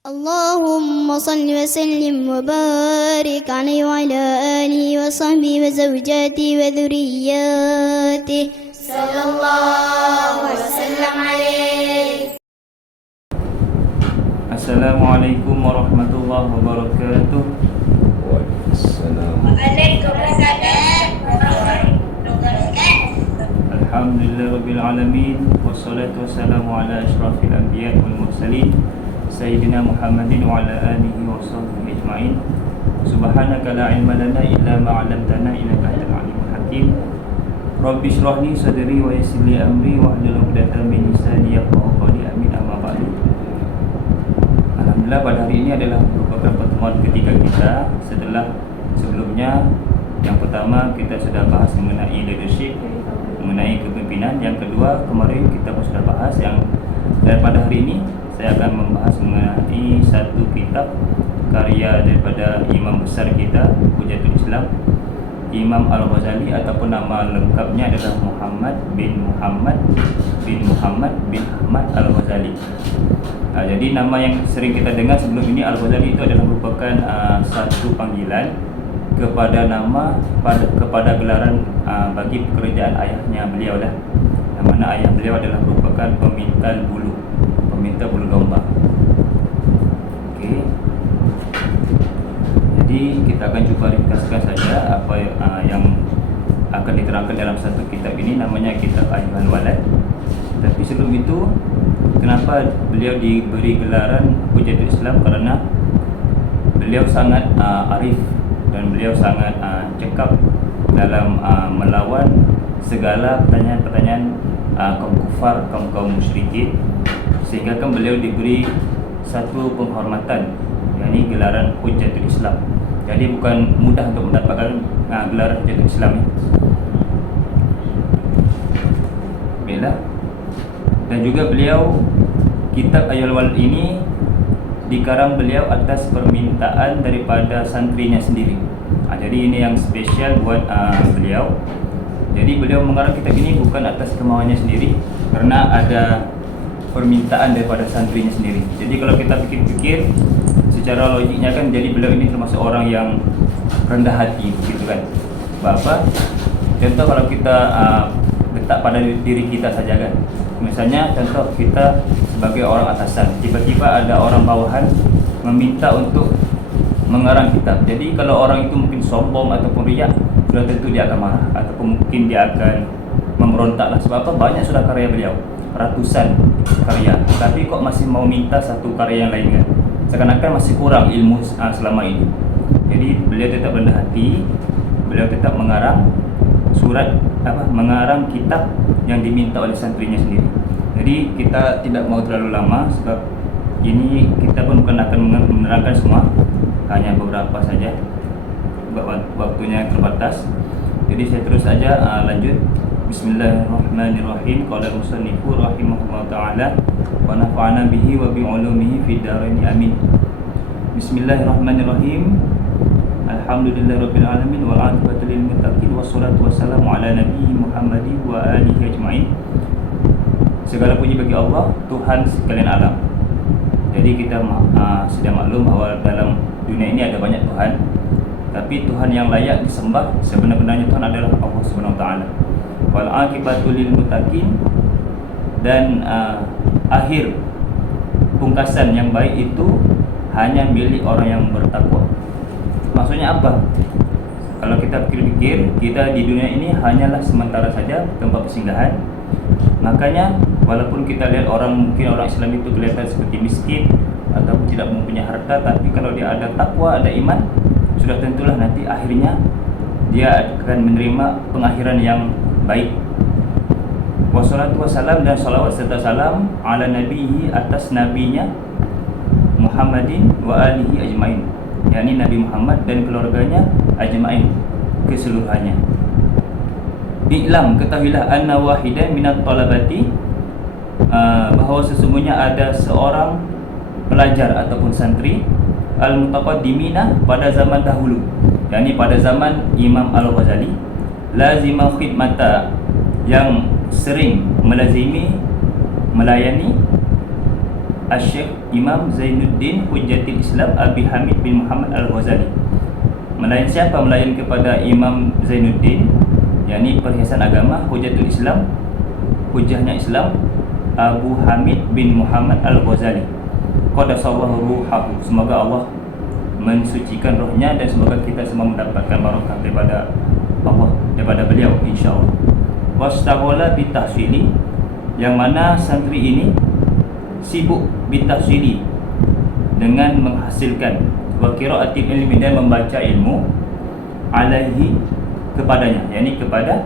اللهم صل وسلم وبارك عليه وعلى آله وصحبه وزوجاته وذرياته صلى الله وسلم عليه. Assalamualaikum warahmatullahi wabarakatuh. Waalaikumsalam. Alhamdulillahirabbil alamin wassalatu wassalamu ala asyrafil anbiya'i wal mursalin sayyidina Muhammadin wa ala alihi wa sahbihi ajma'in. Subhanaka la ilma lana illa ma 'allamtana innaka antal alimul hakim. Rabbi shrah li sadri wa yassir li amri wahlul 'uqdatam min lisani yafqahu qawli. Amin. Amma ba'du. Alhamdulillah, pada hari ini adalah merupakan pertemuan ketiga kita setelah sebelumnya yang pertama kita sudah bahas mengenai leadership, mengenai kepimpinan. Yang kedua kemarin kita pun sudah bahas dan pada hari ini saya akan membahas mengenai satu kitab karya daripada imam besar kita, Hujatul Islam, Imam Al-Ghazali, ataupun nama lengkapnya adalah Muhammad bin Ahmad Al-Ghazali. Jadi nama yang sering kita dengar sebelum ini Al-Ghazali itu adalah merupakan satu panggilan kepada kepada gelaran bagi pekerjaan ayahnya beliau lah. Yang mana ayah beliau adalah merupakan pemintal bulu domba. Okey. Jadi kita akan cuba ringkaskan saja apa yang akan diterangkan dalam satu kitab ini, namanya kitab Ayyuhal Walad. Tapi sebelum itu, kenapa beliau diberi gelaran Hujatul Islam? Kerana beliau sangat arif dan beliau sangat cekap dalam melawan segala pertanyaan-pertanyaan kaum kufar, kaum musyrikin, sehingga kan beliau diberi satu penghormatan, yakni gelaran Hujatul Islam. Jadi bukan mudah untuk mendapatkan gelaran Hujatul Islam ni. Baiklah. Dan juga beliau, kitab Ayyuhal Walad ini dikarang beliau atas permintaan daripada santrinya sendiri. Jadi ini yang spesial buat beliau. Jadi beliau mengarang kitab ini bukan atas kemauannya sendiri, kerana ada permintaan daripada santrinya sendiri. Jadi kalau kita fikir-fikir secara logiknya kan, jadi beliau ini termasuk orang yang rendah hati, begitu kan. Apa? Contoh kalau kita letak pada diri kita saja kan. Misalnya contoh kita sebagai orang atasan, tiba-tiba ada orang bawahan meminta untuk mengarang kitab. Jadi kalau orang itu mungkin sombong ataupun riak, sudah tentu dia akan marah ataupun mungkin dia akan memberontak lah. Sebab apa? Banyak sudah karya beliau, ratusan karya, tapi kok masih mau minta satu karya yang lain kan? Seakan-akan masih kurang ilmu selama ini. Jadi beliau tetap rendah hati, beliau tetap mengarang mengarang kitab yang diminta oleh santrinya sendiri. Jadi kita tidak mau terlalu lama, sebab ini kita pun bukan akan menerangkan semua, hanya beberapa saja, waktunya terbatas. Jadi saya terus saja lanjut. Bismillahirrahmanirrahim. Qala al-musannifu rahimahullah ta'ala wa nafa'ana bihi wa bi 'ulumihi fid dharain amin. Bismillahirrahmanirrahim. Alhamdulillahirabbil alamin wal 'aqibatu lil muttaqin wassalatu wassalamu ala nabiyyi Muhammadin wa alihi ajma'in. Segala puji bagi Allah, Tuhan sekalian alam. Jadi kita sudah maklum bahawa dalam dunia ini ada banyak Tuhan, tapi Tuhan yang layak disembah sebenar-benarnya Tuhan adalah Allah Subhanahu wa taala. Wal 'aqibatu lil muttaqin, dan akhir pungkasan yang baik itu hanya milik orang yang bertakwa. Maksudnya apa? Kalau kita pikir-pikir, kita di dunia ini hanyalah sementara saja, tempat persinggahan. Makanya walaupun kita lihat mungkin orang Islam itu kelihatan seperti miskin ataupun tidak mempunyai harta, tapi kalau dia ada takwa, ada iman, sudah tentulah nanti akhirnya dia akan menerima pengakhiran yang baik. Wassalatu wassalam, dan salawat serta salam ala nabiyhi, atas nabinya Muhammadin wa alihi ajmain, yakni Nabi Muhammad dan keluarganya ajmain, keseluruhannya. Bi'lam, ketahuilah, anna wahidan minat talabati, bahawa sesungguhnya ada seorang pelajar ataupun santri, al-mutaqaddimina, pada zaman dahulu, yakni pada zaman Imam Al-Ghazali, lazima khidmata, yang sering melazimi, melayani Syekh Imam Zainuddin Hujjatul Islam Abi Hamid bin Muhammad Al-Ghazali. Siapa melayan kepada Imam Zainuddin, yakni perhiasan agama, Hujjatul Islam, hujahnya Islam, Abu Hamid bin Muhammad Al-Ghazali. Qadasallahu ruhahu, semoga Allah mensucikan rohnya dan semoga kita semua mendapatkan barakah daripada Allah, daripada beliau insya-Allah. Wastaghala bitahsili, yang mana santri ini sibuk bitahsili dengan menghasilkan wa qiraatil ilmi, dan membaca ilmu alaihi kepadanya, yakni kepada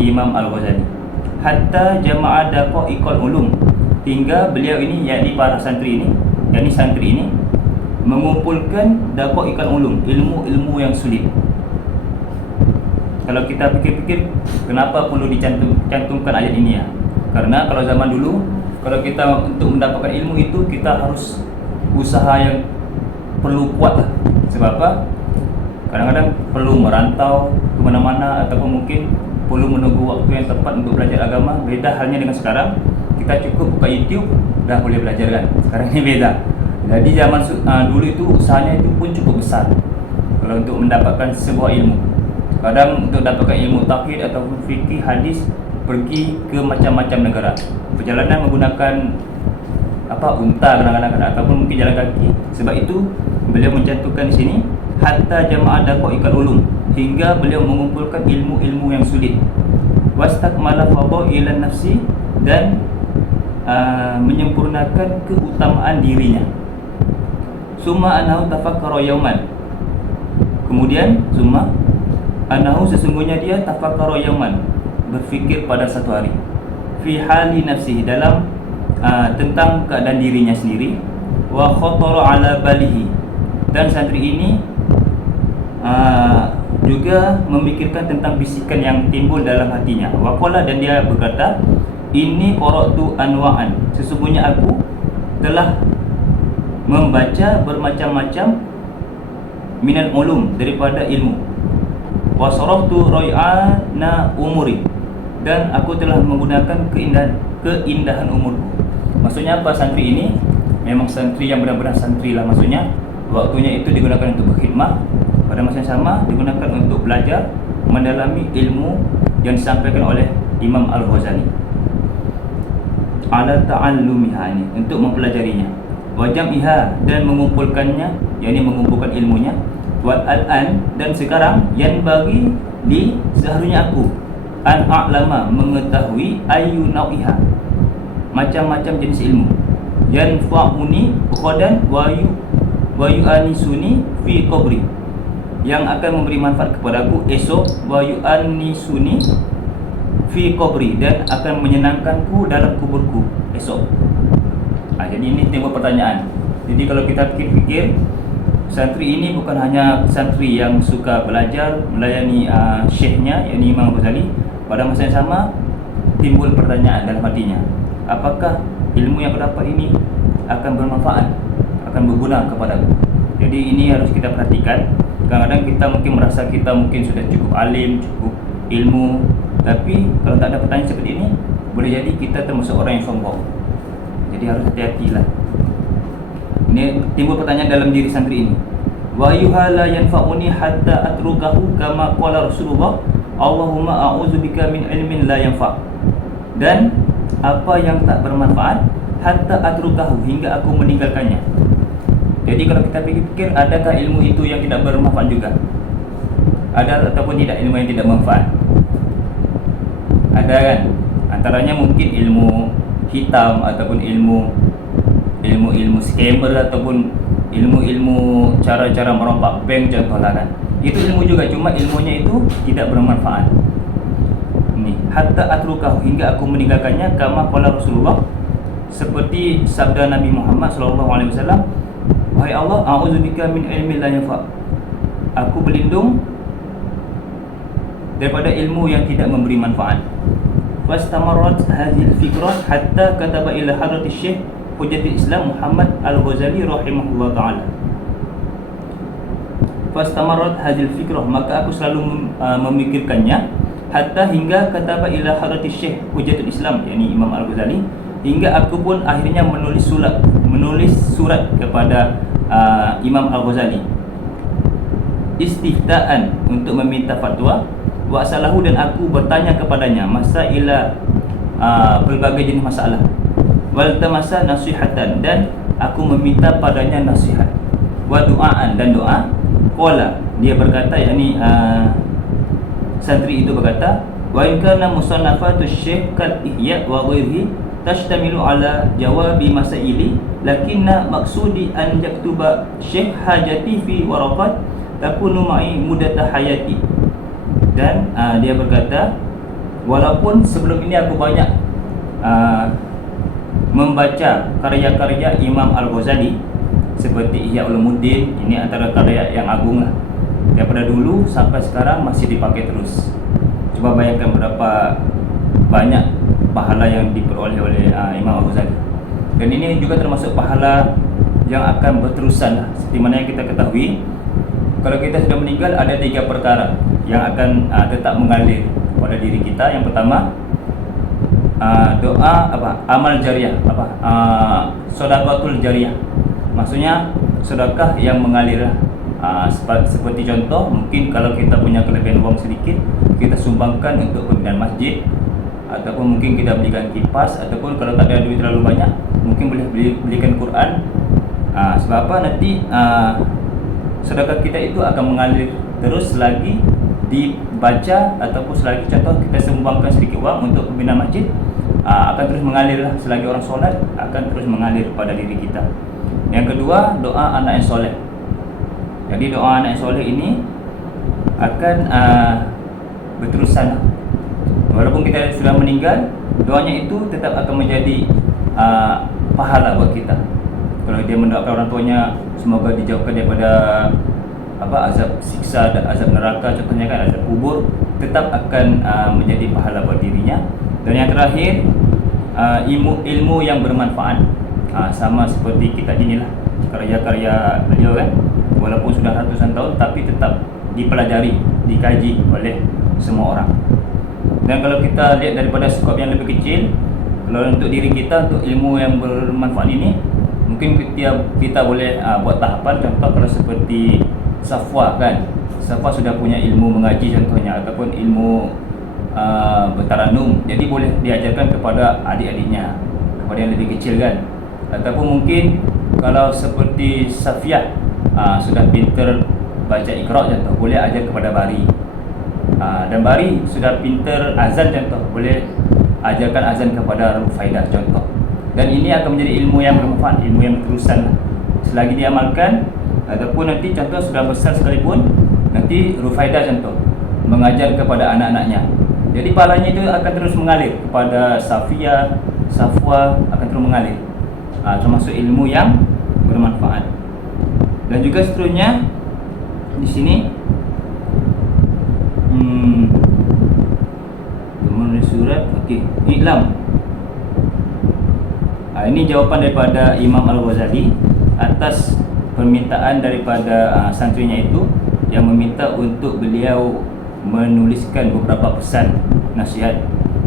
Imam Al-Ghazali. Hatta jama'a daqaiqul ulum, hingga beliau ini, yakni para santri ini, yakni santri ini mengumpulkan daqaiqul ulum, ilmu-ilmu yang sulit. Kalau kita fikir-fikir, kenapa perlu dicantumkan ayat ini ya? Karena kalau zaman dulu, kalau kita untuk mendapatkan ilmu itu, kita harus usaha yang perlu kuat lah. Sebab apa? Kadang-kadang perlu merantau ke mana-mana, ataupun mungkin perlu menunggu waktu yang tepat untuk belajar agama. Beda halnya dengan sekarang, kita cukup buka YouTube dah boleh belajar kan. Sekarang ini beda. Jadi zaman dulu itu usahanya itu pun cukup besar kalau untuk mendapatkan sebuah ilmu. Kadang untuk dapatkan ilmu tauhid ataupun fikih, hadis, pergi ke macam-macam negara. Perjalanan menggunakan unta kadang-kadang, ataupun mungkin jalan kaki. Sebab itu beliau mencantumkan di sini hatta jama'a daqaiqul ulum, hingga beliau mengumpulkan ilmu-ilmu yang sulit. Wastakmala fadailan nafsi, dan menyempurnakan keutamaan dirinya. Summa anahu tafakkara yauman, kemudian summa anahu, sesungguhnya dia tafakkara yauman, berfikir pada satu hari, fi hali nafsihi, dalam tentang keadaan dirinya sendiri, wa khatara ala balihi, dan santri ini juga memikirkan tentang bisikan yang timbul dalam hatinya. Wa qala, dan dia berkata, ini qara'tu anwa'an, sesungguhnya aku telah membaca bermacam-macam minal ulum, daripada ilmu. Wa saraftu rai'ana umuri, dan aku telah menggunakan keindahan umurku. Maksudnya apa? Santri ini memang santri yang benar-benar santri lah. Maksudnya waktunya itu digunakan untuk berkhidmah, pada masa yang sama digunakan untuk belajar, mendalami ilmu yang disampaikan oleh Imam Al-Ghazali. Ala ta'allumiha, ini untuk mempelajarinya. Wa jam'iha, dan mengumpulkannya, yakni mengumpulkan ilmunya. Wa al-an, dan sekarang, yang bagi li, seharusnya aku an a'lama, mengetahui ayu nau'iha, macam-macam jenis ilmu. Yanfa'uni ghadan wa yu'anisuni fi qabri, yang akan memberi manfaat kepadaku esok, wa yu'anisuni fi qabri, dan akan menyenangkanku dalam kuburku esok. Jadi ini timbul pertanyaan. Jadi kalau kita fikir-fikir, santri ini bukan hanya santri yang suka belajar, melayani syekhnya, yakni Imam Ghazali. Pada masa yang sama timbul pertanyaan dalam hatinya, apakah ilmu yang aku dapat ini akan bermanfaat, akan berguna kepadaku? Jadi ini harus kita perhatikan. Kadang-kadang kita mungkin merasa kita mungkin sudah cukup alim, cukup ilmu, tapi kalau tak ada pertanyaan seperti ini, boleh jadi kita termasuk orang yang sombong. Jadi harus hati-hatilah. Ini timbul pertanyaan dalam diri santri ini. Wa yuhala yanfa'uni hatta atrukahu kama qala Rasulullah, Allahumma a'udzubika min ilmin la yanfa'. Dan apa yang tak bermanfaat hatta atrukahu, hingga aku meninggalkannya. Jadi kalau kita pikir, adakah ilmu itu yang tidak bermanfaat juga? Ada ataupun tidak ilmu yang tidak bermanfaat? Ada kan? Antaranya mungkin ilmu hitam, ataupun ilmu scammer, ataupun ilmu cara-cara merompak bank contohlah kan. Itu ilmu juga, cuma ilmunya itu tidak bermanfaat. Ini hatta atrukahu, hingga aku meninggalkannya, kama qala Rasulullah, seperti sabda Nabi Muhammad SAW, wahai Allah, a'udzubika min ilmin la yanfa', aku berlindung daripada ilmu yang tidak memberi manfaat. Fastamarrat hadhil fikrah hatta kataba ila hadratis Syekh Hujjatul Islam Muhammad Al-Ghazali rahimahullah ta'ala. Fastamarrat hadhil fikrah, maka aku selalu memikirkannya, hatta hingga kataba ila hadratis Syekh Hujjatul Islam, yakni Imam Al-Ghazali, hingga aku pun akhirnya menulis surat kepada Imam Al-Ghazali istiftaan untuk meminta fatwa, wa salahu, dan aku bertanya kepadanya masailah pelbagai jenis masalah, wal tamasa nasihatan, dan aku meminta padanya nasihat, wa duaan, dan doa. Qala, dia berkata, yakni santri itu berkata, wa in kana musannafatu syekh kal ihya wa ghairihi tashtamilu ala jawabi masaili, lakinna maksudi an yaktuba syekh hajati fi waraqat takunu ma'i mudata hayati. Dan dia berkata, walaupun sebelum ini aku banyak membaca karya-karya Imam Al-Ghazali seperti Ihya Ulumuddin, ini antara karya yang agung lah, daripada dulu sampai sekarang masih dipakai terus. Coba bayangkan berapa banyak pahala yang diperoleh oleh Imam Al-Ghazali. Dan ini juga termasuk pahala yang akan berterusan lah. Seperti mana yang kita ketahui, kalau kita sudah meninggal, ada 3 perkara yang akan tetap mengalir pada diri kita. Yang pertama, doa amal jariyah, sedekahul jariyah. Maksudnya sedekah yang mengalir. Seperti contoh, mungkin kalau kita punya kelebihan uang sedikit, kita sumbangkan untuk pembinaan masjid, ataupun mungkin kita belikan kipas, ataupun kalau tak ada duit terlalu banyak, mungkin boleh belikan Quran. Sebab apa? Nanti sedekah kita itu akan mengalir terus selagi dibaca, ataupun selagi contoh kita sumbangkan sedikit uang untuk pembinaan masjid, akan terus mengalir lah. Selagi orang solat, akan terus mengalir pada diri kita. Yang kedua, doa anak yang soleh. Jadi doa anak yang soleh ini akan berterusan. Walaupun kita sudah meninggal, doanya itu tetap akan menjadi pahala buat kita. Kalau dia mendoakan orang tuanya semoga dijauhkan daripada azab siksa dan azab neraka, contohnya kan azab kubur, tetap akan menjadi pahala buat dirinya. Dan yang terakhir, ilmu yang bermanfaat. Sama seperti kita inilah karya-karya beliau kan, walaupun sudah ratusan tahun tapi tetap dipelajari, dikaji oleh semua orang. Dan kalau kita lihat daripada skop yang lebih kecil, kalau untuk diri kita, untuk ilmu yang bermanfaat ini, mungkin kita boleh buat tahapan. Contoh kalau seperti Safwa kan, Safwa sudah punya ilmu mengaji contohnya, ataupun ilmu bertaranum, jadi boleh diajarkan kepada adik-adiknya, kepada yang lebih kecil kan. Ataupun mungkin kalau seperti Safiyah sudah pintar baca Iqra contoh, boleh ajar kepada Bari. Dan Bari sudah pintar azan contoh, boleh ajarkan azan kepada Rufaidah contoh. Dan ini akan menjadi ilmu yang bermanfaat, ilmu yang berterusan selagi diamalkan. Ataupun nanti contoh sudah besar sekalipun, nanti Rufaidah contoh mengajar kepada anak-anaknya, jadi pahalanya itu akan terus mengalir kepada Safiyah, Safwa, akan terus mengalir. Termasuk ilmu yang bermanfaat. Dan juga seterusnya di sini menulis surat. Iklam. Ini jawapan daripada Imam Al-Ghazali atas permintaan daripada santrinya itu, yang meminta untuk beliau menuliskan beberapa pesan nasihat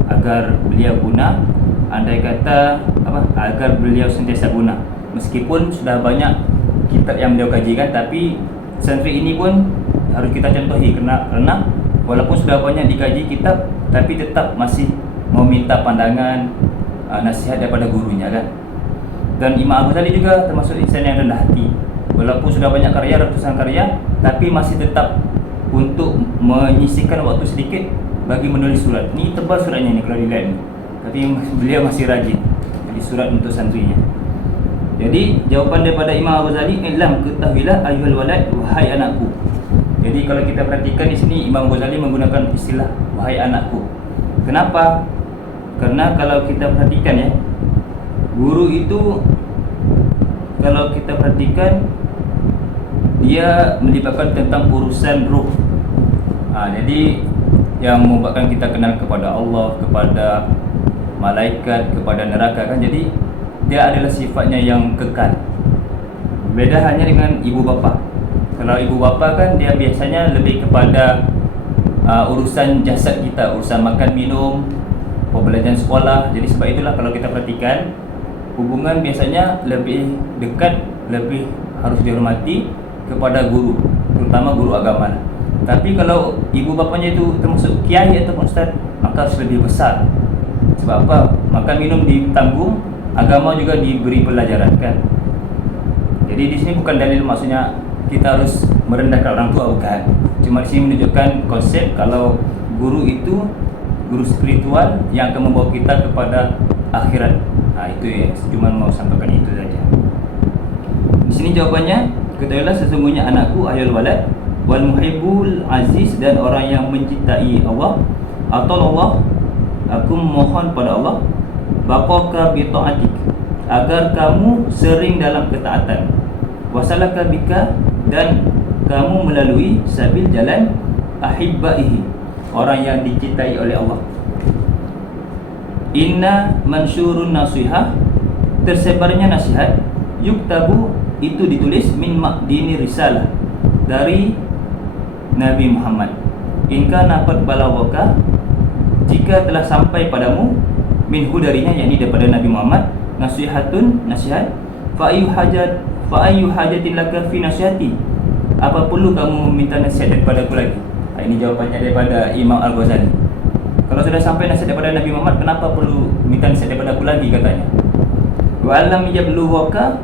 agar beliau guna, andai kata agar beliau sentiasa guna. Meskipun sudah banyak kitab yang beliau kajikan, tapi santri ini pun harus kita contohi, kerana walaupun sudah banyak dikaji kitab, tapi tetap masih meminta pandangan, nasihat daripada gurunya kan. Dan Imam Al-Ghazali juga termasuk insan yang rendah hati. Walaupun sudah banyak karya, ratusan karya, tapi masih tetap untuk menyisihkan waktu sedikit bagi menulis surat. Ni tebal suratnya ni kalau dilihat ni, tapi beliau masih rajin jadi surat untuk santrinya. Jadi jawapan daripada Imam Al-Ghazali, "Ilam, ketahuilah ayuhal walad, wahai anakku." Jadi kalau kita perhatikan di sini, Imam Ghazali menggunakan istilah wahai anakku. Kenapa? Karena kalau kita perhatikan ya, guru itu kalau kita perhatikan dia melibatkan tentang urusan ruh. Jadi yang membuatkan kita kenal kepada Allah, kepada malaikat, kepada neraka kan. Jadi dia adalah sifatnya yang kekal. Beda hanya dengan ibu bapa. Kalau ibu bapa kan dia biasanya lebih kepada urusan jasad kita, urusan makan minum, pembelajaran sekolah. Jadi sebab itulah kalau kita perhatikan, hubungan biasanya lebih dekat, lebih harus dihormati kepada guru, terutama guru agama. Tapi kalau ibu bapanya itu termasuk kiai ataupun ustaz, maka harus lebih besar. Sebab apa? Makan minum ditanggung, agama juga diberi pelajaran, kan? Jadi di sini bukan dalil maksudnya kita harus merendahkan orang tua, bukan. Cuma di sini menunjukkan konsep kalau guru itu guru spiritual yang akan membawa kita kepada akhirat. Itu ya, cuma mau sampaikan itu saja. Di sini jawabannya, ketahuilah sesungguhnya anakku ayul walad wal muhibbul aziz, dan orang yang mencintai Allah atau Allah, aku mohon pada Allah, baqaka bi ta'atik, agar kamu sering dalam ketaatan, wasalaka bika, dan kamu melalui sabil jalan ahibbaihi, orang yang dicintai oleh Allah. Inna mansyurun nasihah, tersebarnya nasihat, yuktabu, itu ditulis, min makdini risalah, dari Nabi Muhammad. Inka nafat balawaka, jika telah sampai padamu, minhu darinya, yakni daripada Nabi Muhammad, nasihatun, nasihat, fa ayyu hajatin laka fi nasihati, apa perlu kamu meminta nasihat daripada aku lagi? Ini jawapannya daripada Imam Al-Ghazali. Kalau sudah sampai nasihat daripada Nabi Muhammad, kenapa perlu minta nasihat daripada aku lagi, katanya. Wa alam yablughaka,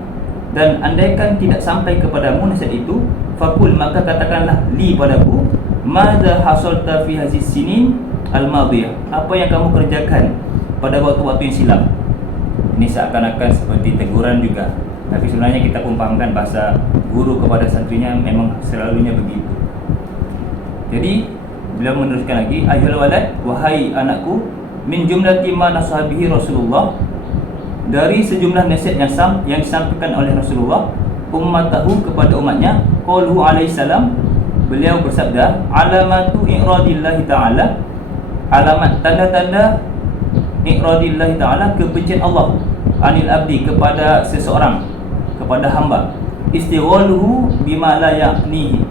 dan andaikan tidak sampai kepadamu nasihat itu, fakul, maka katakanlah li padaku, madza hasalta fi hazis sinin al-madiyah, apa yang kamu kerjakan pada waktu-waktu yang silam. Ini seakan-akan seperti teguran juga, tapi sebenarnya kita pun pahamkan bahasa guru kepada santrinya memang selalunya begitu. Jadi beliau meneruskan lagi, ayyuhal walad, wahai anakku, min jumlati ma nasabihi Rasulullah, dari sejumlah nasihat yang disampaikan oleh Rasulullah ummatahu, kepada umatnya, qauluhu alaihi salam, beliau bersabda, alamatu i'radillahi ta'ala, alamat tanda-tanda i'radillahi ta'ala, kebencian Allah, anil abdi, kepada seseorang, kepada hamba, istighaluhu bima la ya'nihi,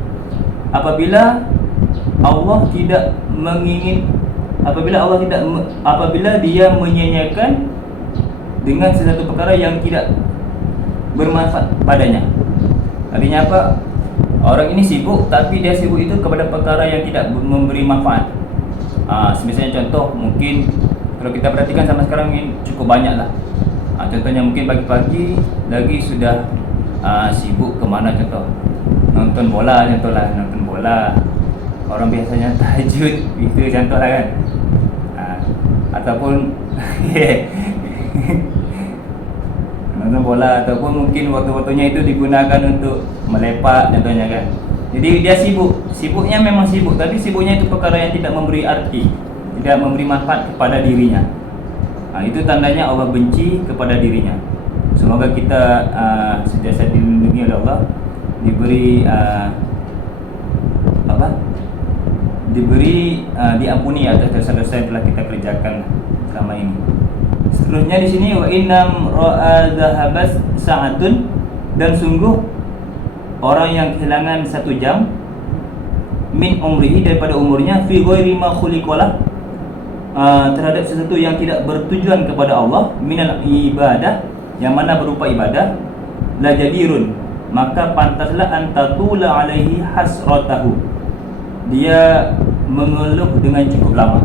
apabila Allah tidak mengingin, apabila dia menyia-nyiakan dengan sesuatu perkara yang tidak bermanfaat padanya. Artinya apa? Orang ini sibuk, tapi dia sibuk itu kepada perkara yang tidak memberi manfaat. Misalnya contoh, mungkin kalau kita perhatikan sama sekarang ini cukup banyak lah. Contohnya mungkin pagi-pagi lagi sudah sibuk kemana, contoh nonton bola, nonton bola. Orang biasanya tahajud, itu contoh lah, kan. Ataupun nonton bola, ataupun mungkin waktu-waktunya itu digunakan untuk melepak, contohnya, kan. Jadi dia sibuknya memang sibuk, tapi sibuknya itu perkara yang tidak memberi arti, tidak memberi manfaat kepada dirinya. Itu tandanya Allah benci kepada dirinya. Semoga kita sentiasa dilindungi oleh Allah, diberi diampuni atas dosa-dosa yang telah kita kerjakan selama ini. Seterusnya di sini, wa innam ra'a zahabas sa'atun, dan sungguh orang yang kehilangan 1 jam min umrihi, daripada umurnya, fi ghairi ma khuliqalah, terhadap sesuatu yang tidak bertujuan kepada Allah, minal ibadah, yang mana berupa ibadah, la jadirun, maka pantaslah antatula alaihi hasratahu, dia mengeluh dengan cukup lama.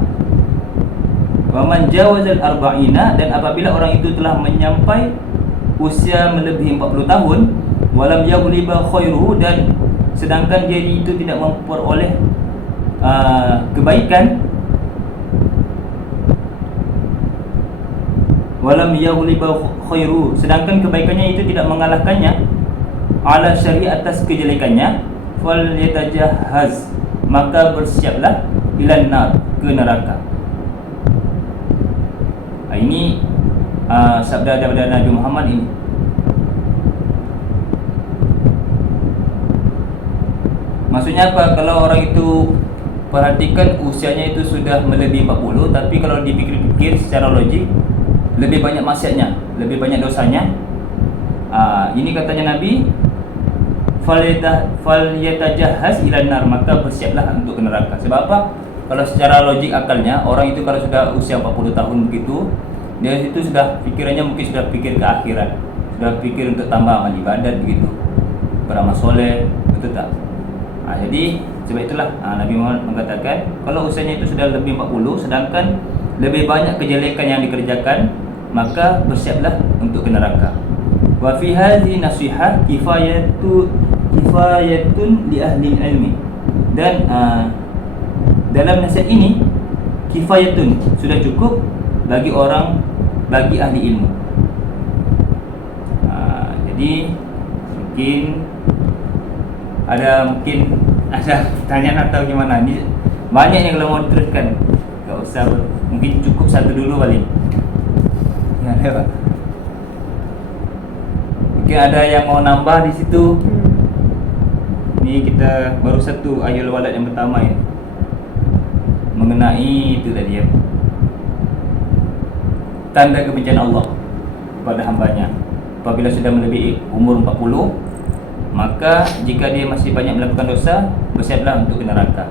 Wa man jawazal arba'ina, dan apabila orang itu telah menyampai usia melebihi 40 tahun, walam yaghliba khairuhu, dan sedangkan dia itu tidak memperoleh kebaikan, walam yaghliba khairuhu, sedangkan kebaikannya itu tidak mengalahkannya, ala syari' atas kejelekannya, fal yatajahhaz, maka bersiaplah, ilan nar, ke neraka. Ini sabda daripada Nabi Muhammad ini. Maksudnya apa? Kalau orang itu perhatikan usianya itu sudah melebihi 40, tapi kalau dipikir-pikir secara logik, lebih banyak maksiatnya, lebih banyak dosanya. Ini katanya Nabi, fal yatajahhaz ilan nar, maka bersiaplah untuk ke neraka. Sebab apa? kalau secara logik akalnya, orang itu kalau sudah usia 40 tahun begitu, dia itu sudah pikirannya mungkin sudah pikir ke akhirat, sudah pikir untuk tambah amal ibadat begitu, beramal soleh, betul tak? Jadi sebab itulah Nabi Muhammad mengatakan kalau usianya itu sudah lebih 40, sedangkan lebih banyak kejelekan yang dikerjakan, maka bersiaplah untuk ke neraka. Wa fi hadhihi nasihah kifayatun li ahli ilmi. Dan dalam nasihat ini kifayatun, sudah cukup bagi ahli ilmu. Jadi mungkin ada pertanyaan atau gimana? Ini banyak yang kalau mau diteruskan, tak usah, mungkin cukup satu dulu paling. Ya, Pak. Mungkin ada yang mau nambah di situ. Ini kita baru satu ayat walad yang pertama ya, mengenai itu tadi ya, tanda kebencian Allah kepada hambanya. Apabila sudah melebihi umur 40, maka jika dia masih banyak melakukan dosa, bersiaplah untuk ke neraka.